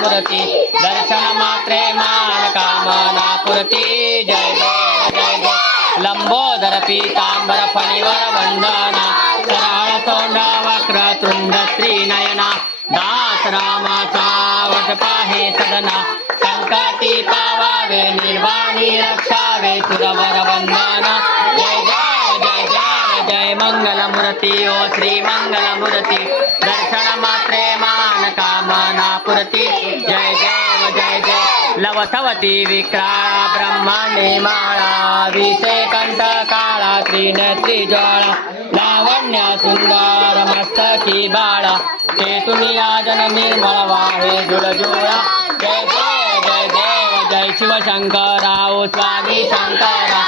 मूर्ती दर्शन मात्रे मान कामना पुरती जय देव जय देव लंबोदर पीतांबर फणीवर वंदना सरळ तोंड वक्रतुंड श्रीनयना दास रामाचा वट पाहे सदना संकटी पावावे निर्वाणी रक्षावे सुरवर वंदना जय जय जय जय जय मंगलमूर्ती ओ श्री मंगलमूर्ती दर्शन मात्रे मान कामना पुरती जय देव जय जय लवथवती विक्राळा ब्रह्मांडे माळा विषे कंठ काळा त्रिनेत्री ज्वाळा लावण्य सुंदर मस्तकी बाळा केतुनिया जन निर्मळ वाहे जुळजुळा जय जय जय देव जय शिवशंकरा ओ स्वामी शंकरा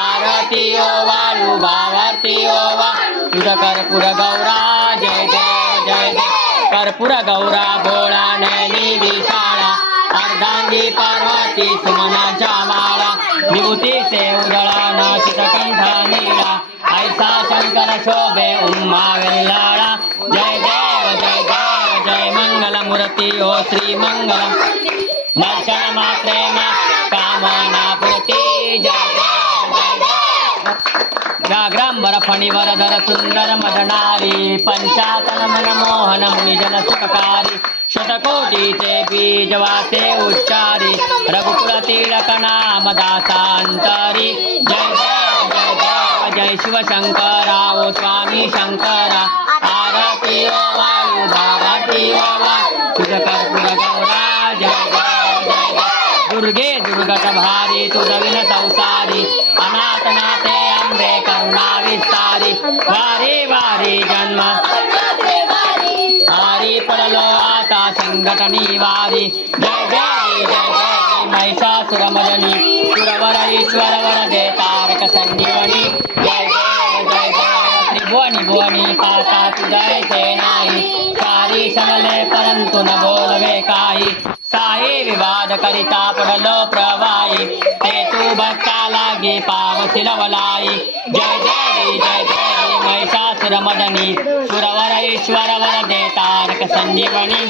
आरती ओ वाळू भावारती ओ वा तुझ कर्पूर गौरा जय देव जय देव कर्पूर गौरा भोळा नैनी विशाळा अर्धांगी पार्वती सुमनाच्या माळा विभूतीचे उजळा नाशिक कंठ नीळा ऐसा शंकर शोभे उम्मा वेल्लाळा जय देव जय देव जय मंगलमूर्ती ओ श्री मंगलम दर्शन मात्रे मा कामना पुरती जय देव जय देव व्याघ्रांबर फणीवर धर सुंदर मदनारी पंचातन मनमोहन मुनिजन सुखकारी शतकोटीचे बीज वासे उच्चारी रघुकुल तिलक नाम दासांतरी जय देव जय देव जय शिवशंकरा ओ स्वामी शंकरा आरती ओ वायू भावाती ओ वा तुझ कर्पूर गौरा जय देव जय देव दुर्गे दुर्गत भारी तुझ विन संसारी अनाथ नाथे अंबे करुणा विस्तारी वारी वारी जन्म हारी पडलो आता संकट निवारी जय जय जय जय महिषासुरमर्दिनी सुरवर ईश्वर वरदे तारक संजीवनी जय देव जय देव त्रिभुवनी भुवनी पाता तुझे नाही सारी समले परंतु न बोलवे काही साई विवाद करिता पडलो प्रवाई ते तू भक्ता लागी पावसी लवलाई जय देवी जय देवी महिषासुरमर्दिनी सुरवर ईश्वर वरदे तारक संजीवनी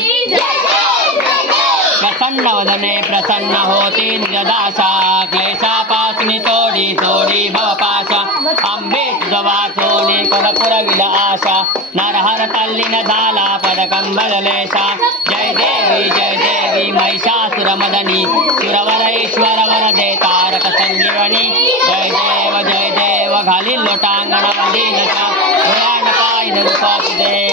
प्रसन्न वदने प्रसन्न होती निजदासा क्लेशापासनी तोडी तोडी भवपाशा अंबे तुझवा सोनी कर्पूर विद आशा नरहर तल्लीन झाला पदकंबलेशा जय देवी महिषासुरमर्दिनी सुरवर ईश्वर वरदे तारक संजीवनी जय देव घालील लोटांगण मदीनचा पुराण पाय रूप तुझे